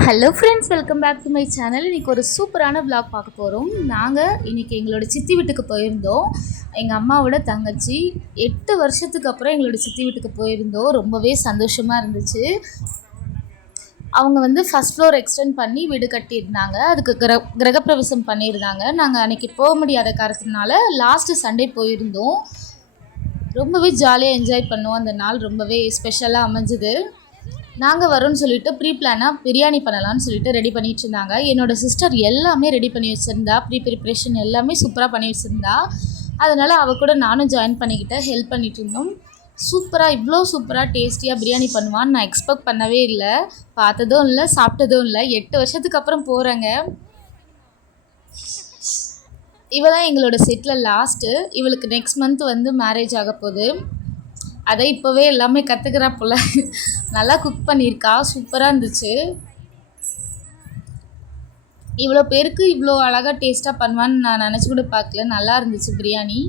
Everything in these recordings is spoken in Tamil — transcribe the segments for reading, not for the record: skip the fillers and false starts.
Hello friends, welcome back to my channel. இன்றைக்கி ஒரு சூப்பரான vlog பார்க்க போகிறோம். நாங்கள் இன்றைக்கி எங்களோட சித்தி வீட்டுக்கு போயிருந்தோம். எங்கள் அம்மாவோட தங்கச்சி 8 வருஷத்துக்கு அப்புறம் எங்களோட சித்தி வீட்டுக்கு போயிருந்தோம். ரொம்பவே சந்தோஷமாக இருந்துச்சு. அவங்க வந்து ஃபஸ்ட் ஃப்ளோர் எக்ஸ்டெண்ட் பண்ணி வீடு கட்டியிருந்தாங்க. அதுக்கு கிரகப்பிரவேசம் பண்ணியிருந்தாங்க. நாங்கள் அன்றைக்கி போக முடியாத காரணத்தினால லாஸ்ட்டு சண்டே போயிருந்தோம். ரொம்பவே ஜாலியாக என்ஜாய் பண்ணோம். அந்த நாள் ரொம்பவே ஸ்பெஷலாக அமைஞ்சுது. நாங்கள் வரோன்னு சொல்லிட்டு ப்ரீ பிளானாக பிரியாணி பண்ணலான்னு சொல்லிட்டு ரெடி பண்ணிகிட்டு இருந்தாங்க. என்னோடய சிஸ்டர் எல்லாமே ரெடி பண்ணி வச்சுருந்தா. ப்ரிப்ரேஷன் எல்லாமே சூப்பராக பண்ணி வச்சுருந்தா. அதனால் அவள் கூட நானும் ஜாயின் பண்ணிக்கிட்டேன், ஹெல்ப் பண்ணிகிட்டு இருந்தோம். இவ்வளோ சூப்பராக டேஸ்டியாக பிரியாணி பண்ணுவான்னு நான் எக்ஸ்பெக்ட் பண்ணவே இல்லை. பார்த்ததும் இல்லை, சாப்பிட்டதும் இல்லை. 8 வருஷத்துக்கு அப்புறம் போகிறேங்க. இவ தான் எங்களோட செட்டில் லாஸ்ட்டு. இவளுக்கு நெக்ஸ்ட் மந்த் வந்து மேரேஜ் ஆக போகுது. அதை இப்போவே எல்லாமே கற்றுக்கிறா போல். நல்லா குக் பண்ணியிருக்கா, சூப்பராக இருந்துச்சு. இவ்வளோ பேருக்கு இவ்வளோ அழகாக டேஸ்ட்டாக பண்ணுவான்னு நான் நினச்சி கூட பார்க்கல. நல்லா இருந்துச்சு பிரியாணி.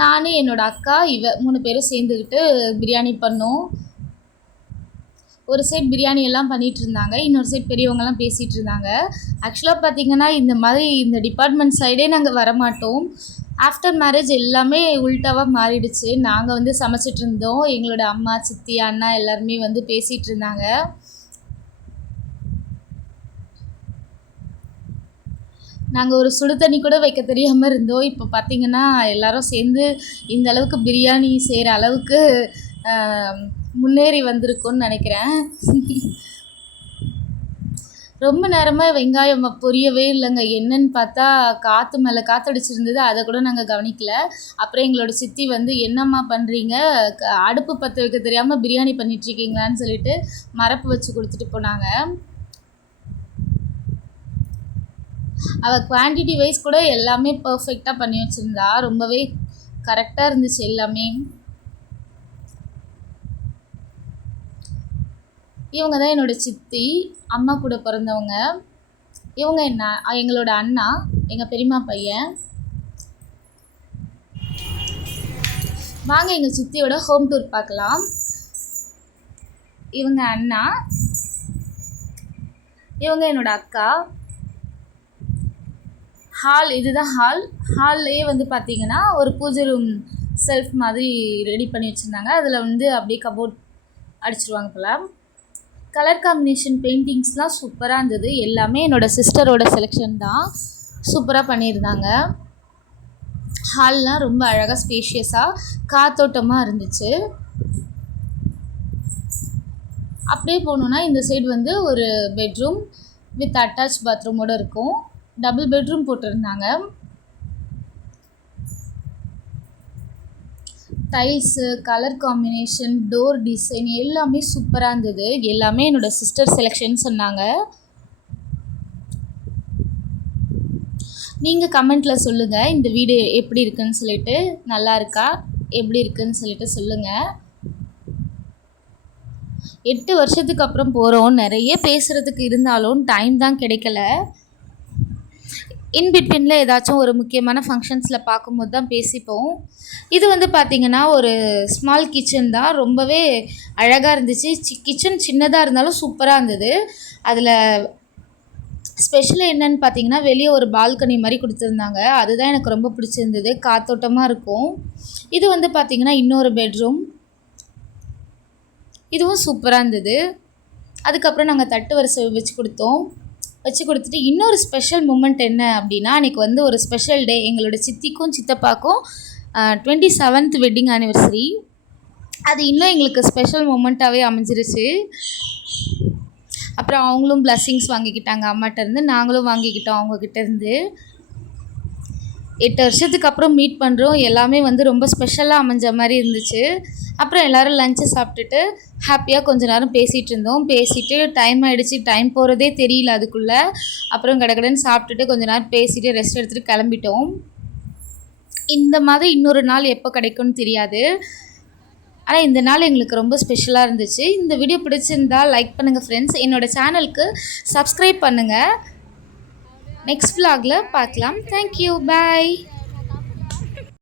நான் என்னோடய அக்கா 3 பேரும் சேர்ந்துக்கிட்டு பிரியாணி பண்ணோம். ஒரு சைட் பிரியாணி எல்லாம் பண்ணிகிட்டு இருந்தாங்க, இன்னொரு சைட் பெரியவங்கெல்லாம் பேசிகிட்டு இருந்தாங்க. ஆக்சுவலாக பார்த்திங்கன்னா இந்த டிபார்ட்மெண்ட் சைடே நாங்கள் வரமாட்டோம். ஆஃப்டர் மேரேஜ் எல்லாமே உல்ட்டாவாக மாறிடுச்சு. நாங்கள் வந்து சமைச்சிட்டு இருந்தோம், எங்களோட அம்மா, சித்தி, அண்ணா எல்லாருமே வந்து பேசிகிட்டு இருந்தாங்க. நாங்கள் ஒரு சுடு தண்ணி கூட வைக்க தெரியாமல் இருந்தோம். இப்போ பார்த்திங்கன்னா எல்லோரும் சேர்ந்து இந்த அளவுக்கு பிரியாணி செய்கிற அளவுக்கு முன்னேறி வந்திருக்கும்னு நினைக்கிறேன். ரொம்ப நேரமாக வெங்காயம் பொரியவே இல்லைங்க. என்னன்னு பார்த்தா காற்று மேலே காற்றடிச்சிருந்தது, அதை கூட நாங்கள் கவனிக்கல. அப்புறம் எங்களோட சித்தி வந்து, என்னம்மா பண்ணுறீங்க, அடுப்பு பற்ற வைக்க தெரியாமல் பிரியாணி பண்ணிகிட்ருக்கீங்களான்னு சொல்லிட்டு மரப்பு வச்சு கொடுத்துட்டு போனாங்க. அவள் குவான்டிட்டி வைஸ் கூட எல்லாமே பர்ஃபெக்டாக பண்ணி வச்சுருந்தா. ரொம்பவே கரெக்டாக இருந்துச்சு எல்லாமே. இவங்க தான் என்னோடய சித்தி, அம்மா கூட பிறந்தவங்க. இவங்க எங்களோட அண்ணா, எங்கள் பெரியம்மா பையன். வாங்க எங்கள் சித்தியோட ஹோம் டூர் பார்க்கலாம். இவங்க அண்ணா, இவங்க என்னோட அக்கா. இதுதான் ஹால்லையே வந்து பார்த்திங்கன்னா ஒரு பூஜை ரூம் செல்ஃப் மாதிரி ரெடி பண்ணி வச்சுருந்தாங்க. அதில் வந்து அப்படியே கபோர்ட் அடிச்சிருவாங்க போல். கலர் காம்பினேஷன் பெயிண்டிங்ஸ்லாம் சூப்பராக இருந்தது. எல்லாமே என்னோடய சிஸ்டரோட செலெக்ஷன் தான். சூப்பராக பண்ணியிருந்தாங்க. ஹால்லாம் ரொம்ப அழகாக ஸ்பேஷியஸாக காத்தோட்டமாக இருந்துச்சு. அப்படியே போகணுன்னா இந்த சைடு வந்து ஒரு பெட்ரூம் வித் அட்டாச் பாத்ரூமோடு இருக்கும். டபுள் பெட்ரூம் போட்டிருந்தாங்க. Tiles, colour combination, door design எல்லாமே சூப்பராக இருந்தது. எல்லாமே என்னோடய சிஸ்டர் செலெக்ஷன் சொன்னாங்க. நீங்கள் கமெண்ட்டில் சொல்லுங்கள் இந்த வீடு எப்படி இருக்குன்னு சொல்லிட்டு. நல்லா இருக்கா, எப்படி இருக்குன்னு சொல்லிட்டு சொல்லுங்கள். 8 வருஷத்துக்கு அப்புறம் போகிறோம். நிறைய பேசுகிறதுக்கு இருந்தாலும் டைம் தான் கிடைக்கல. இன்பிட்வீனில் ஏதாச்சும் ஒரு முக்கியமான ஃபங்க்ஷன்ஸில் பார்க்கும்போது தான் பேசிப்போம். இது வந்து பார்த்திங்கன்னா ஒரு ஸ்மால் கிச்சன் தான். ரொம்பவே அழகாக இருந்துச்சு. கிச்சன் சின்னதாக இருந்தாலும் சூப்பராக இருந்தது. அதில் ஸ்பெஷலாக என்னென்னு பார்த்திங்கன்னா வெளியே ஒரு பால்கனி மாதிரி கொடுத்துருந்தாங்க. அதுதான் எனக்கு ரொம்ப பிடிச்சிருந்தது. காத்தோட்டமாக இருக்கும். இது வந்து பார்த்திங்கன்னா இன்னொரு பெட்ரூம். இதுவும் சூப்பராக இருந்தது. அதுக்கப்புறம் நாங்கள் தட்டு வரிசை வச்சு கொடுத்துட்டு இன்னொரு ஸ்பெஷல் மூமெண்ட் என்ன அப்படின்னா, அன்றைக்கி வந்து ஒரு ஸ்பெஷல் டே. எங்களோட சித்திக்கும் சித்தப்பாக்கும் 27th வெட்டிங் ஆனிவர்சரி. அது இன்னும் எங்களுக்கு ஸ்பெஷல் மூமெண்ட்டாகவே அமைஞ்சிருச்சு. அப்புறம் அவங்களும் பிளஸ்ஸிங்ஸ் வாங்கிக்கிட்டாங்க அம்மாட்டேருந்து, நாங்களும் வாங்கிக்கிட்டோம் அவங்கக்கிட்டேருந்து. 8 வருஷத்துக்கு அப்புறம் மீட் பண்ணுறோம். எல்லாமே வந்து ரொம்ப ஸ்பெஷலாக அமைஞ்ச மாதிரி இருந்துச்சு. அப்புறம் எல்லோரும் லஞ்சை சாப்பிட்டுட்டு ஹாப்பியாக கொஞ்ச நேரம் பேசிகிட்டு இருந்தோம். பேசிவிட்டு டைம் ஆகிடுச்சு. டைம் போகிறதே தெரியல அதுக்குள்ளே. அப்புறம் கடகடன்னு சாப்பிட்டுட்டு கொஞ்ச நேரம் பேசிவிட்டு ரெஸ்ட் எடுத்துகிட்டு கிளம்பிட்டோம். இந்த மாதிரி இன்னொரு நாள் எப்போ கிடைக்கும்னு தெரியாது. ஆனால் இந்த நாள் எங்களுக்கு ரொம்ப ஸ்பெஷலாக இருந்துச்சு. இந்த வீடியோ பிடிச்சிருந்தால் லைக் பண்ணுங்கள் ஃப்ரெண்ட்ஸ். என்னோடய சேனலுக்கு சப்ஸ்கிரைப் பண்ணுங்கள். நெக்ஸ்ட் vlogல பார்க்கலாம். தேங்க்யூ, பாய்.